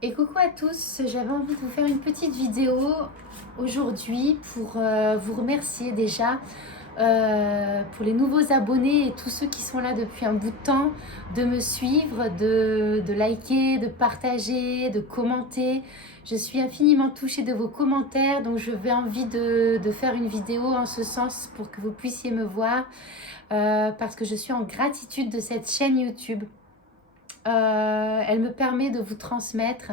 Et coucou à tous, j'avais envie de vous faire une petite vidéo aujourd'hui pour vous remercier déjà pour les nouveaux abonnés et tous ceux qui sont là depuis un bout de temps, de me suivre, de liker, de partager, de commenter. Je suis infiniment touchée de vos commentaires, donc je vais envie de faire une vidéo en ce sens pour que vous puissiez me voir parce que je suis en gratitude de cette chaîne YouTube. Elle me permet de vous transmettre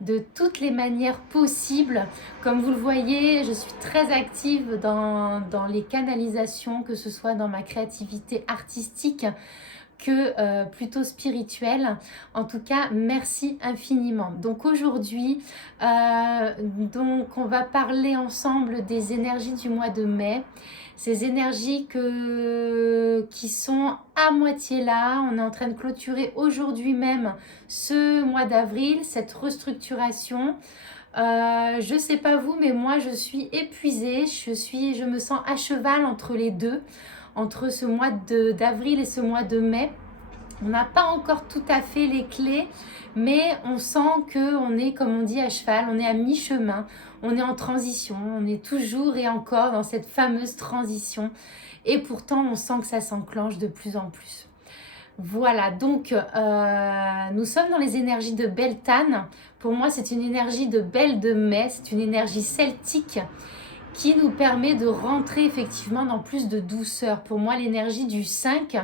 de toutes les manières possibles. Comme vous le voyez, je suis très active dans les canalisations, que ce soit dans ma créativité artistique que plutôt spirituelle. En tout cas, merci infiniment. Donc aujourd'hui, on va parler ensemble des énergies du mois de mai. Ces énergies qui sont à moitié là. On est en train de clôturer aujourd'hui même ce mois d'avril, cette restructuration. Je sais pas vous, mais moi je suis épuisée. Je me sens à cheval entre les deux, entre ce mois d'avril et ce mois de mai. On n'a pas encore tout à fait les clés, mais on sent qu'on est, comme on dit, à cheval, on est à mi-chemin, on est en transition, on est toujours et encore dans cette fameuse transition. Et pourtant, on sent que ça s'enclenche de plus en plus. Voilà, donc nous sommes dans les énergies de Beltane. Pour moi, c'est une énergie de Belle de Mai, c'est une énergie celtique qui nous permet de rentrer effectivement dans plus de douceur. Pour moi, l'énergie du 5,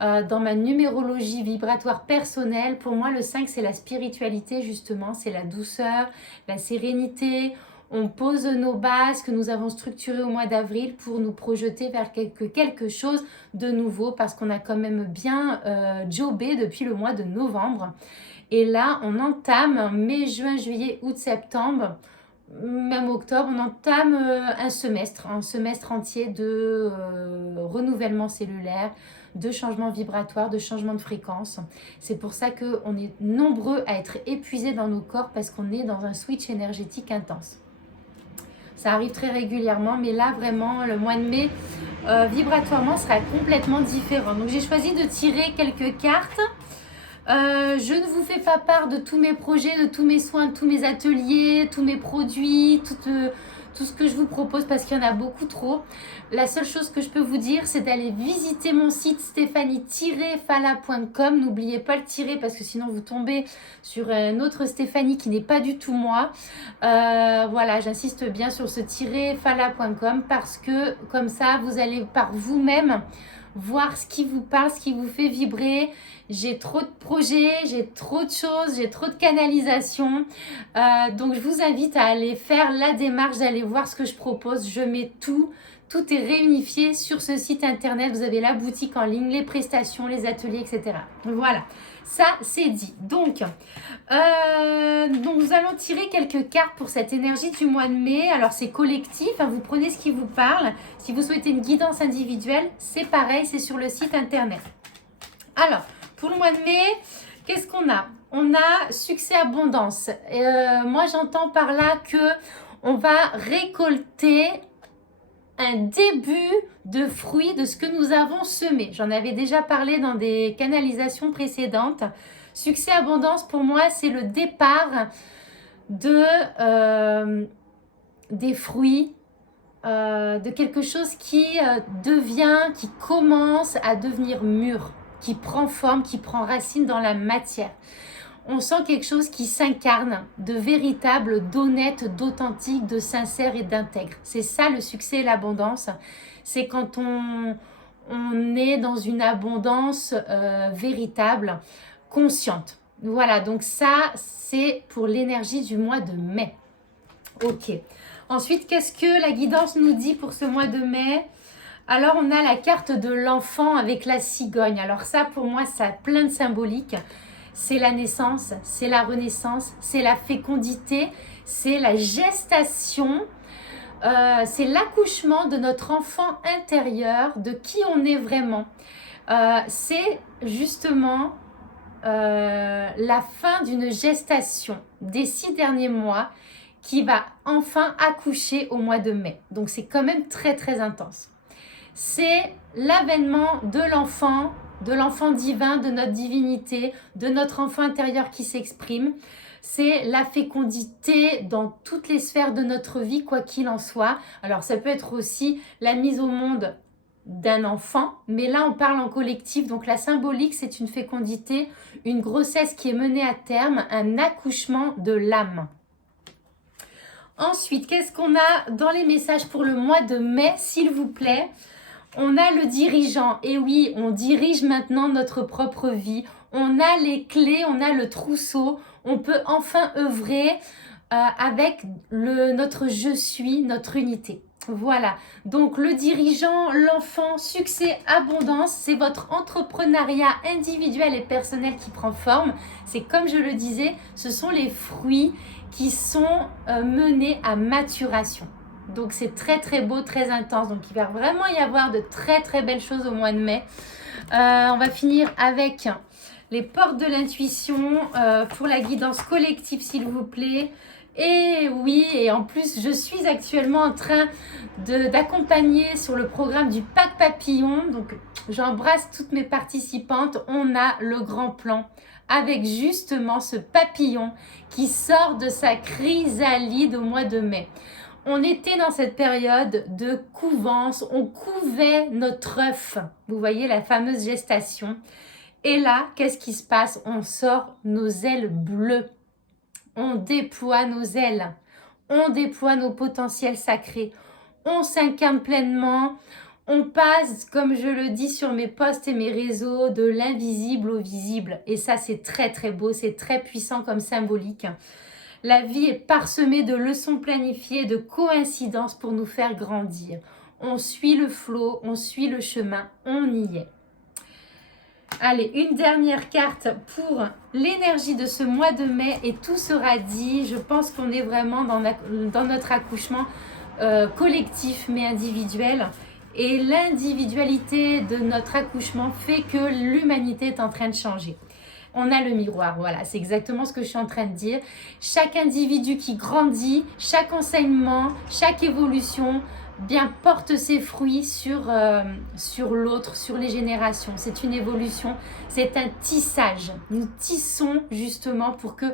dans ma numérologie vibratoire personnelle, pour moi, le 5, c'est la spiritualité justement, c'est la douceur, la sérénité. On pose nos bases que nous avons structurées au mois d'avril pour nous projeter vers quelque chose de nouveau parce qu'on a quand même bien jobé depuis le mois de novembre. Et là, on entame mai, juin, juillet, août, septembre, même octobre, on entame un semestre entier de renouvellement cellulaire, de changement vibratoire, de changement de fréquence. C'est pour ça qu'on est nombreux à être épuisés dans nos corps parce qu'on est dans un switch énergétique intense. Ça arrive très régulièrement, mais là vraiment le mois de mai vibratoirement sera complètement différent. Donc j'ai choisi de tirer quelques cartes. Je ne vous fais pas part de tous mes projets, de tous mes soins, de tous mes ateliers, tous mes produits, tout ce que je vous propose parce qu'il y en a beaucoup trop. La seule chose que je peux vous dire, c'est d'aller visiter mon site stéphanie-fala.com. N'oubliez pas le tirer parce que sinon vous tombez sur un autre Stéphanie qui n'est pas du tout moi. Voilà, j'insiste bien sur ce fala.com parce que comme ça, vous allez par vous-même voir ce qui vous parle, ce qui vous fait vibrer. J'ai trop de projets, j'ai trop de choses, j'ai trop de canalisations. Donc je vous invite à aller faire la démarche, d'aller voir ce que je propose. Je mets tout est réunifié sur ce site internet. Vous avez la boutique en ligne, les prestations, les ateliers, etc. Voilà, ça c'est dit. Donc nous allons tirer quelques cartes pour cette énergie du mois de mai. Alors c'est collectif, hein, vous prenez ce qui vous parle. Si vous souhaitez une guidance individuelle, c'est pareil, c'est sur le site internet. Alors, pour le mois de mai, qu'est-ce qu'on a? On a succès abondance. Moi, j'entends par là que on va récolter un début de fruits de ce que nous avons semé. J'en avais déjà parlé dans des canalisations précédentes. Succès abondance, pour moi, c'est le départ des fruits, de quelque chose qui qui commence à devenir mûr, qui prend forme, qui prend racine dans la matière. On sent quelque chose qui s'incarne, de véritable, d'honnête, d'authentique, de sincère et d'intègre. C'est ça le succès et l'abondance. C'est quand on est dans une abondance véritable, consciente. Voilà, donc ça, c'est pour l'énergie du mois de mai. Ok. Ensuite, qu'est-ce que la guidance nous dit pour ce mois de mai? Alors, on a la carte de l'enfant avec la cigogne. Alors ça, pour moi, ça a plein de symboliques. C'est la naissance, c'est la renaissance, c'est la fécondité, c'est la gestation, c'est l'accouchement de notre enfant intérieur, de qui on est vraiment. C'est justement la fin d'une gestation des 6 derniers mois qui va enfin accoucher au mois de mai. Donc c'est quand même très très intense. C'est l'avènement de l'enfant de l'enfant divin, de notre divinité, de notre enfant intérieur qui s'exprime. C'est la fécondité dans toutes les sphères de notre vie, quoi qu'il en soit. Alors, ça peut être aussi la mise au monde d'un enfant, mais là, on parle en collectif. Donc, la symbolique, c'est une fécondité, une grossesse qui est menée à terme, un accouchement de l'âme. Ensuite, qu'est-ce qu'on a dans les messages pour le mois de mai, s'il vous plaît? On a le dirigeant. Et oui, on dirige maintenant notre propre vie. On a les clés, on a le trousseau. On peut enfin œuvrer avec notre je suis, notre unité. Voilà. Donc, le dirigeant, l'enfant, succès, abondance, c'est votre entrepreneuriat individuel et personnel qui prend forme. C'est comme je le disais, ce sont les fruits qui sont menés à maturation. Donc, c'est très, très beau, très intense. Donc, il va vraiment y avoir de très, très belles choses au mois de mai. On va finir avec les portes de l'intuition pour la guidance collective, s'il vous plaît. Et oui, et en plus, je suis actuellement en train d'accompagner sur le programme du Pack Papillon. Donc, j'embrasse toutes mes participantes. On a le grand plan avec justement ce papillon qui sort de sa chrysalide au mois de mai. On était dans cette période de couvance, on couvait notre œuf. Vous voyez la fameuse gestation. Et là, qu'est-ce qui se passe? On sort nos ailes bleues. On déploie nos ailes. On déploie nos potentiels sacrés. On s'incarne pleinement. On passe, comme je le dis sur mes posts et mes réseaux, de l'invisible au visible. Et ça, c'est très, très beau. C'est très puissant comme symbolique. La vie est parsemée de leçons planifiées, de coïncidences pour nous faire grandir. On suit le flot, on suit le chemin, on y est. Allez, une dernière carte pour l'énergie de ce mois de mai et tout sera dit. Je pense qu'on est vraiment dans notre accouchement collectif mais individuel. Et l'individualité de notre accouchement fait que l'humanité est en train de changer. On a le miroir, voilà, c'est exactement ce que je suis en train de dire. Chaque individu qui grandit, chaque enseignement, chaque évolution, bien porte ses fruits sur l'autre, sur les générations. C'est une évolution, c'est un tissage. Nous tissons justement pour que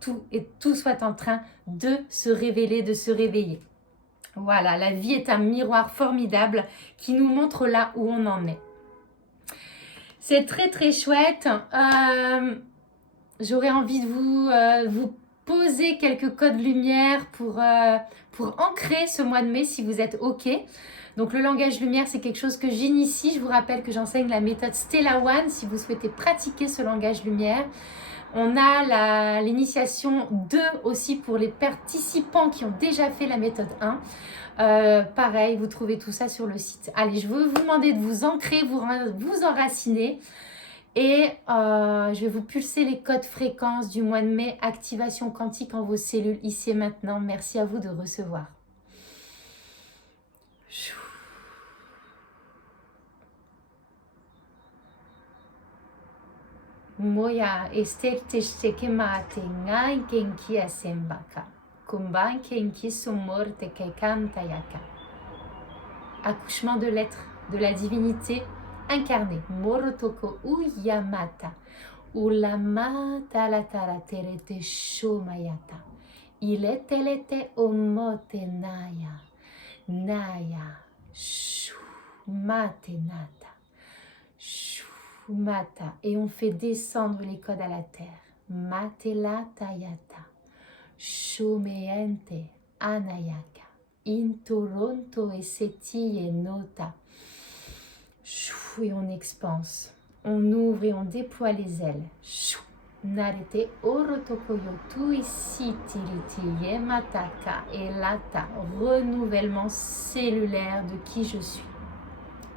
tout soit en train de se révéler, de se réveiller. Voilà, la vie est un miroir formidable qui nous montre là où on en est. C'est très très chouette. J'aurais envie de vous poser quelques codes lumière pour ancrer ce mois de mai si vous êtes OK. Donc le langage lumière, c'est quelque chose que j'initie. Je vous rappelle que j'enseigne la méthode Stella One si vous souhaitez pratiquer ce langage lumière. On a l'initiation 2 aussi pour les participants qui ont déjà fait la méthode 1. Pareil, vous trouvez tout ça sur le site. Allez, je veux vous demander de vous ancrer, vous enraciner. Et je vais vous pulser les codes fréquences du mois de mai. Activation quantique en vos cellules ici et maintenant. Merci à vous de recevoir. Moya esterte que mate ngai kenki asembaka. Kumban kenki somorte ke kanta yaka. Accouchement de l'être, de la divinité incarnée. Morotoko uyamata. Ulamata la terete shomayata. Iletelete omote naya. Naya. Mate nata. Mata, et on fait descendre les codes à la terre. Matela tayata, shomeente anayaka, intoronto et seti et nota. Et on expanse, on ouvre et on déploie les ailes. Narete orotokoyo tuisitiriti yemataka et lata, renouvellement cellulaire de qui je suis.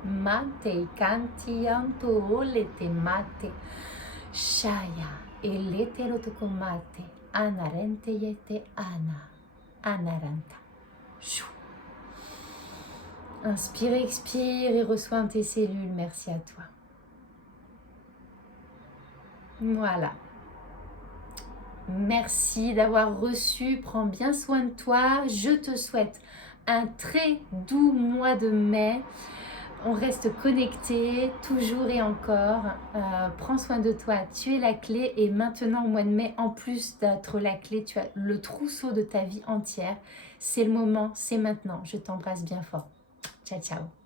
Mate kantianto olete mate shaya elete rotokomate anarente yete anaranta. Inspire, expire et reçois tes cellules. Merci à toi. Voilà. Merci d'avoir reçu. Prends bien soin de toi. Je te souhaite un très doux mois de mai. On reste connecté toujours et encore. Prends soin de toi, tu es la clé. Et maintenant, au mois de mai, en plus d'être la clé, tu as le trousseau de ta vie entière. C'est le moment, c'est maintenant. Je t'embrasse bien fort. Ciao, ciao.